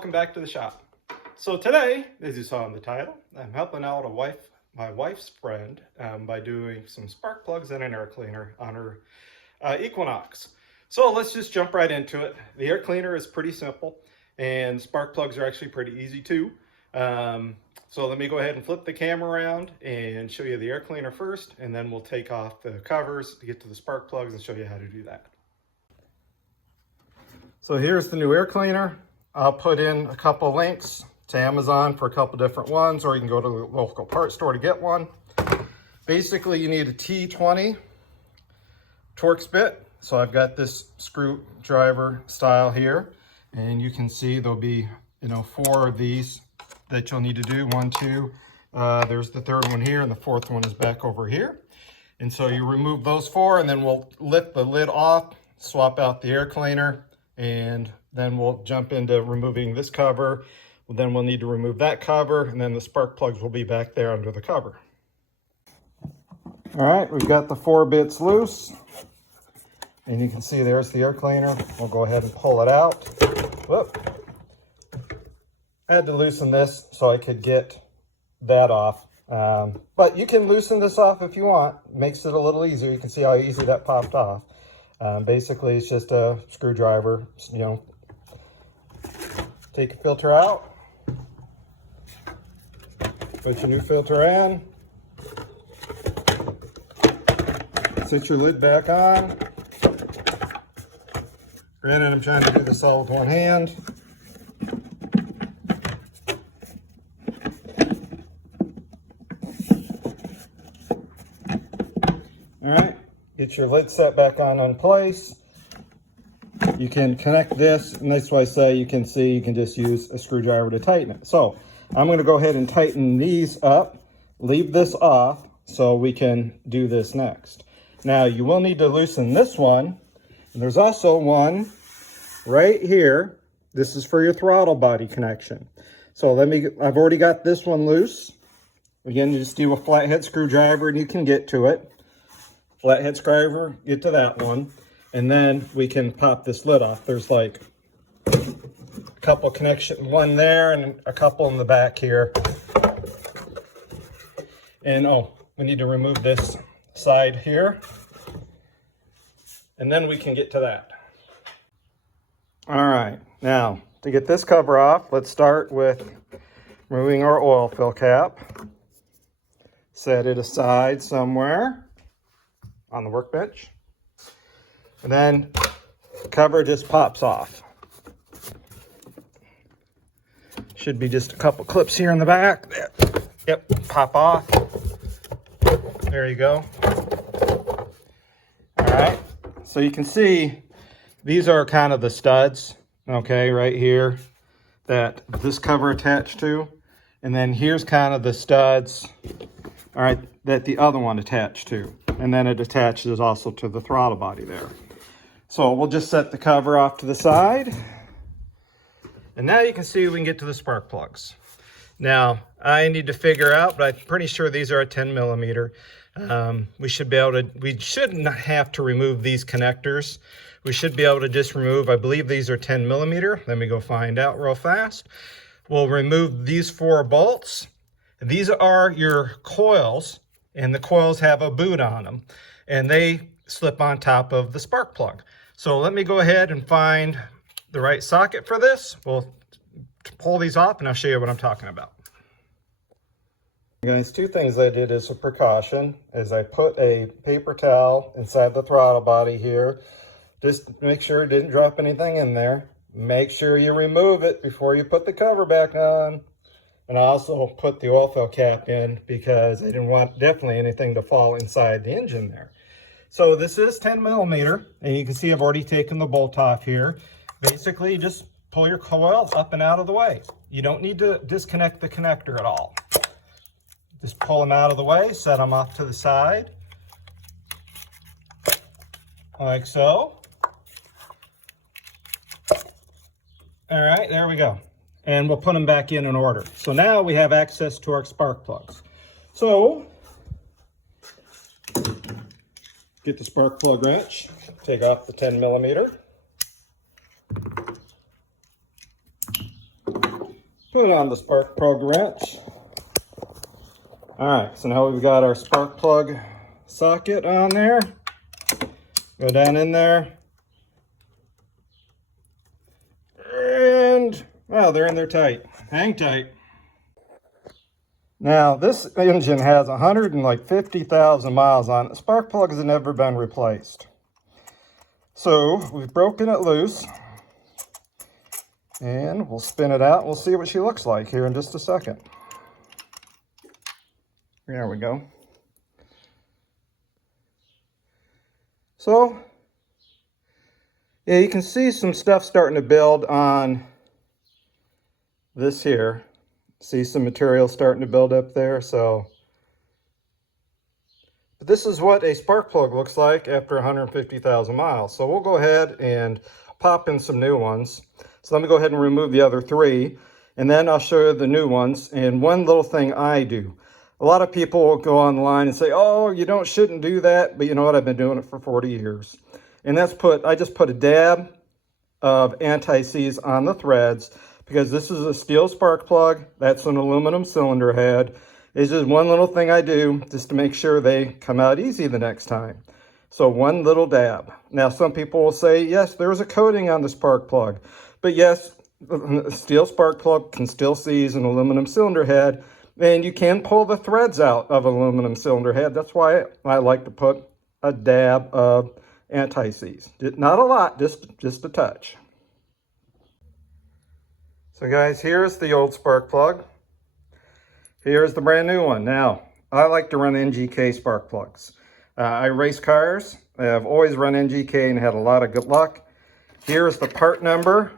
welcome back to the shop. So today, as you saw in the title, I'm helping out my wife's friend by doing some spark plugs and an air cleaner on her Equinox. So let's just jump right into it. The air cleaner is pretty simple and spark plugs are actually pretty easy too. So let me go ahead and flip the camera around and show you the air cleaner first, and then we'll take off the covers to get to the spark plugs and show you how to do that. So here's the new air cleaner. I'll put in a couple links to Amazon for a couple different ones, or you can go to the local parts store to get one. Basically, you need a T20 Torx bit. So I've got this screwdriver style here, and you can see there'll be, 4 of these that you'll need to do. 1, 2, there's the third one here, and the fourth one is back over here. And so you remove those 4, and then we'll lift the lid off, swap out the air cleaner, and then we'll jump into removing this cover. Then we'll need to remove that cover, and then the spark plugs will be back there under the cover. All right, we've got the 4 bits loose, and you can see there's the air cleaner. We'll go ahead and pull it out. Whoop. I had to loosen this so I could get that off. But you can loosen this off if you want. It makes it a little easier. You can see how easy that popped off. Basically, it's just a screwdriver. Take a filter out. Put your new filter in. Set your lid back on. Granted, I'm trying to do this all with one hand. All right, get your lid set back on in place. You can connect this, and that's why I say you can just use a screwdriver to tighten it. So I'm going to go ahead and tighten these up, leave this off so we can do this next. Now you will need to loosen this one, and there's also one right here. This is for your throttle body connection. So I've already got this one loose. Again, you just do a flathead screwdriver and you can get to it. Flathead screwdriver, get to that one, and then we can pop this lid off. There's like a couple one there and a couple in the back here. And we need to remove this side here, and then we can get to that. All right, now to get this cover off, let's start with removing our oil fill cap. Set it aside somewhere on the workbench, and then the cover just pops off. Should be just a couple clips here in the back. Yep, pop off. There you go. All right, so you can see these are kind of the studs, okay, right here that this cover attached to, and then here's kind of the studs, all right, that the other one attached to. And then it attaches also to the throttle body there. So we'll just set the cover off to the side. And now you can see we can get to the spark plugs. Now, I need to figure out, but I'm pretty sure these are a 10 millimeter. We shouldn't have to remove these connectors. We should be able to just remove, I believe these are 10 millimeter. Let me go find out real fast. We'll remove these 4 bolts. These are your coils, and the coils have a boot on them, and they slip on top of the spark plug. So let me go ahead and find the right socket for this. We'll pull these off and I'll show you what I'm talking about. Guys, 2 things I did as a precaution is I put a paper towel inside the throttle body here, just to make sure it didn't drop anything in there. Make sure you remove it before you put the cover back on. And I also put the oil fill cap in because I didn't want definitely anything to fall inside the engine there. So this is 10 millimeter, and you can see I've already taken the bolt off here. Basically, just pull your coils up and out of the way. You don't need to disconnect the connector at all. Just pull them out of the way, set them off to the side, like so. All right, there we go. And we'll put them back in order. So now we have access to our spark plugs. So, get the spark plug wrench, take off the 10 millimeter. Put on the spark plug wrench. All right, so now we've got our spark plug socket on there. Go down in there. And, well, they're in there tight. Hang tight. Now, this engine has 150,000 miles on it. Spark plugs have never been replaced. So, we've broken it loose. And we'll spin it out. We'll see what she looks like here in just a second. There we go. So, yeah, you can see some stuff starting to build on this here. See some material starting to build up there. So, but this is what a spark plug looks like after 150,000 miles. So we'll go ahead and pop in some new ones. So let me go ahead and remove the other three, and then I'll show you the new ones. And one little thing I do. A lot of people will go online and say, oh, you shouldn't do that. But you know what? I've been doing it for 40 years. And that's I just put a dab of anti-seize on the threads, because this is a steel spark plug. That's an aluminum cylinder head. It's just one little thing I do just to make sure they come out easy the next time. So one little dab. Now, some people will say, yes, there's a coating on the spark plug. But yes, a steel spark plug can still seize an aluminum cylinder head, and you can pull the threads out of an aluminum cylinder head. That's why I like to put a dab of anti-seize. Not a lot, just a touch. So guys, here's the old spark plug. Here's the brand new one. Now, I like to run NGK spark plugs. I race cars. I've always run NGK and had a lot of good luck. Here's the part number.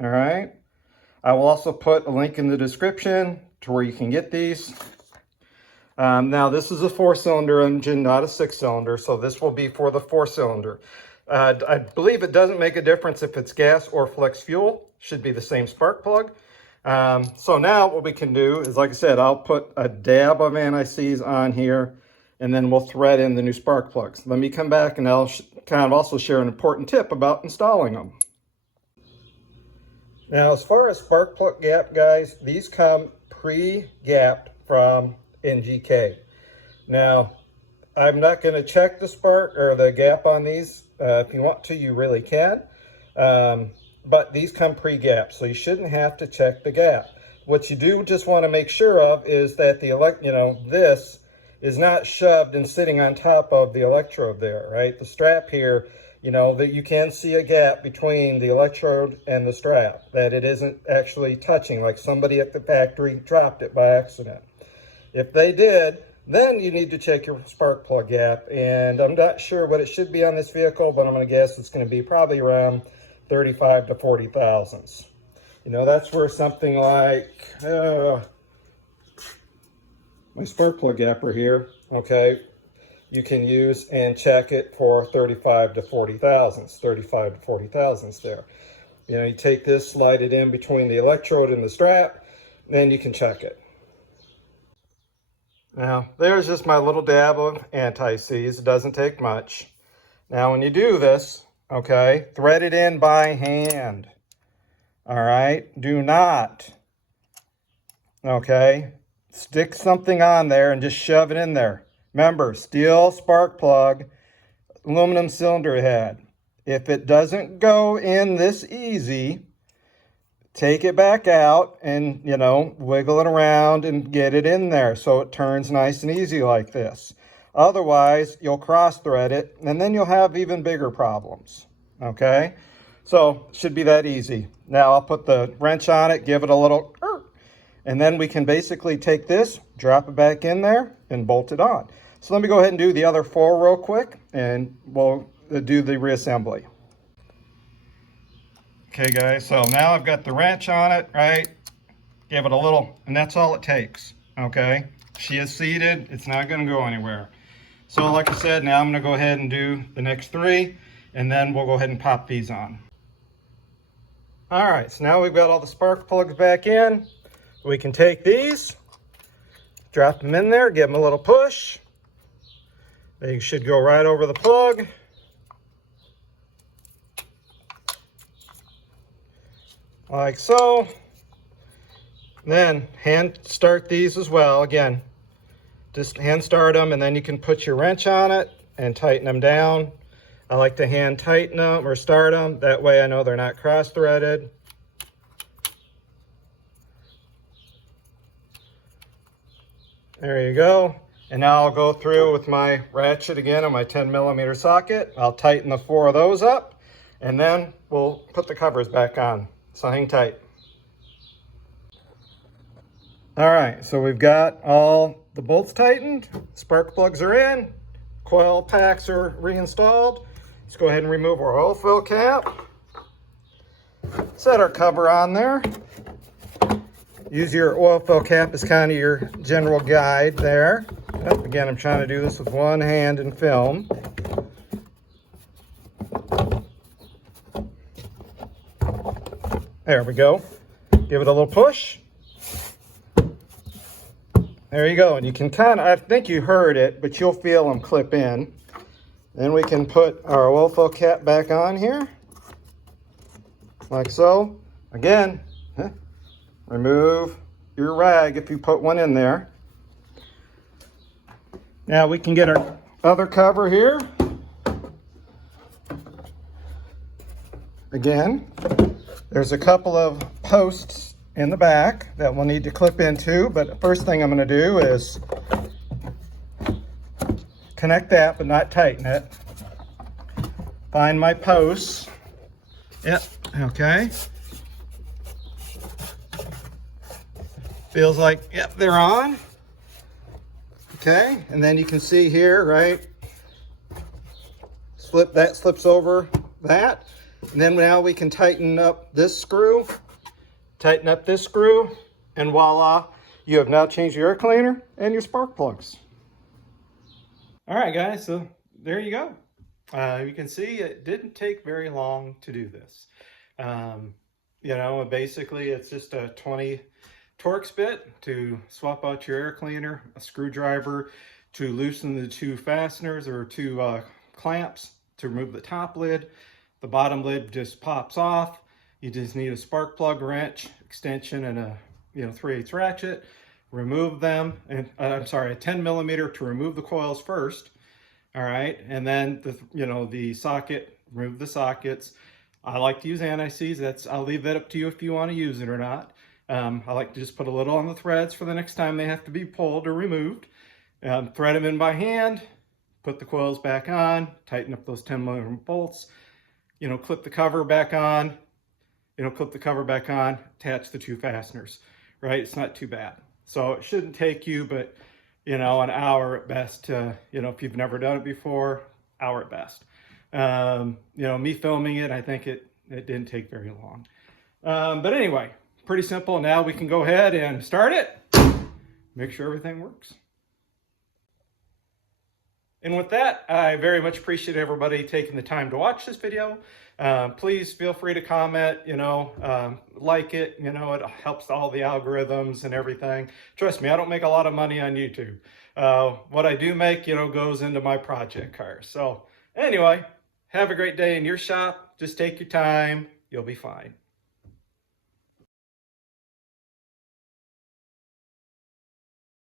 All right. I will also put a link in the description to where you can get these. Now, this is a 4-cylinder engine, not a 6-cylinder, so this will be for the 4-cylinder. I believe it doesn't make a difference if it's gas or flex fuel. Should be the same spark plug. So now what we can do is, like I said, I'll put a dab of anti-seize on here, and then we'll thread in the new spark plugs. Let me come back and I'll kind of also share an important tip about installing them. Now, as far as spark plug gap, guys, these come pre-gapped from NGK. Now, I'm not going to check the spark or the gap on these. If you want to, you really can. But these come pre-gapped, so you shouldn't have to check the gap. What you do just want to make sure of is that this is not shoved and sitting on top of the electrode there, right? The strap here, that you can see a gap between the electrode and the strap, that it isn't actually touching, like somebody at the factory dropped it by accident. If they did, then you need to check your spark plug gap, and I'm not sure what it should be on this vehicle, but I'm going to guess it's going to be probably around 35 to 40 thousandths. That's where something like my spark plug gapper here, okay, you can use and check it for 35 to 40 thousandths, 35 to 40 thousandths there. You take this, slide it in between the electrode and the strap, then you can check it. Now, there's just my little dab of anti-seize. It doesn't take much. Now, when you do this, okay, thread it in by hand. All right, do not, okay, stick something on there and just shove it in there. Remember, steel spark plug, aluminum cylinder head. If it doesn't go in this easy, take it back out and, wiggle it around and get it in there so it turns nice and easy like this. Otherwise, you'll cross thread it and then you'll have even bigger problems. Okay, so it should be that easy. Now I'll put the wrench on it, give it a little, and then we can basically take this, drop it back in there, and bolt it on. So let me go ahead and do the other 4 real quick, and we'll do the reassembly. Okay guys, so now I've got the wrench on it, right? Give it a little, and that's all it takes, okay? She is seated, it's not gonna go anywhere. So like I said, now I'm gonna go ahead and do the next 3, and then we'll go ahead and pop these on. All right, so now we've got all the spark plugs back in. We can take these, drop them in there, give them a little push. They should go right over the plug. Like so. Then hand start these as well. Again, just hand start them, and then you can put your wrench on it and tighten them down. I like to hand tighten them or start them. That way I know they're not cross-threaded. There you go. And now I'll go through with my ratchet again on my 10mm socket. I'll tighten the 4 of those up, and then we'll put the covers back on. So hang tight. All right, so we've got all the bolts tightened, spark plugs are in, coil packs are reinstalled. Let's go ahead and remove our oil fill cap. Set our cover on there. Use your oil fill cap as kind of your general guide there. Again, I'm trying to do this with one hand and film. There we go. Give it a little push. There you go. And you can kind of, I think you heard it, but you'll feel them clip in. Then we can put our oil fill cap back on here, like so. Again, remove your rag if you put one in there. Now we can get our other cover here. Again, there's a couple of posts in the back that we'll need to clip into, but the first thing I'm going to do is connect that but not tighten it. Find my posts. Yep, okay. Feels like, yep, they're on. Okay, and then you can see here, right? That slips over that. And then now we can tighten up this screw, and voila, you have now changed your air cleaner and your spark plugs. All right, guys, so there you go. You can see it didn't take very long to do this. You know, basically it's just a 20 Torx bit to swap out your air cleaner, a screwdriver to loosen the 2 fasteners or 2 clamps to remove the top lid. The bottom lid just pops off. You just need a spark plug, wrench, extension, and a 3/8 ratchet. Remove them, and I'm sorry, a 10mm to remove the coils first. All right, and then the socket, remove the sockets. I like to use anti-seize. I'll leave that up to you if you want to use it or not. I like to just put a little on the threads for the next time they have to be pulled or removed. Thread them in by hand, put the coils back on, tighten up those 10mm bolts, clip the cover back on, attach the 2 fasteners, right? It's not too bad. So it shouldn't take you, but an hour at best, if you've never done it before, hour at best. Me filming it, I think it didn't take very long. But anyway, pretty simple. Now we can go ahead and start it, make sure everything works. And with that, I very much appreciate everybody taking the time to watch this video. Please feel free to comment, like it, it helps all the algorithms and everything. Trust me, I don't make a lot of money on YouTube. What I do make, goes into my project cars. So anyway, have a great day in your shop. Just take your time. You'll be fine.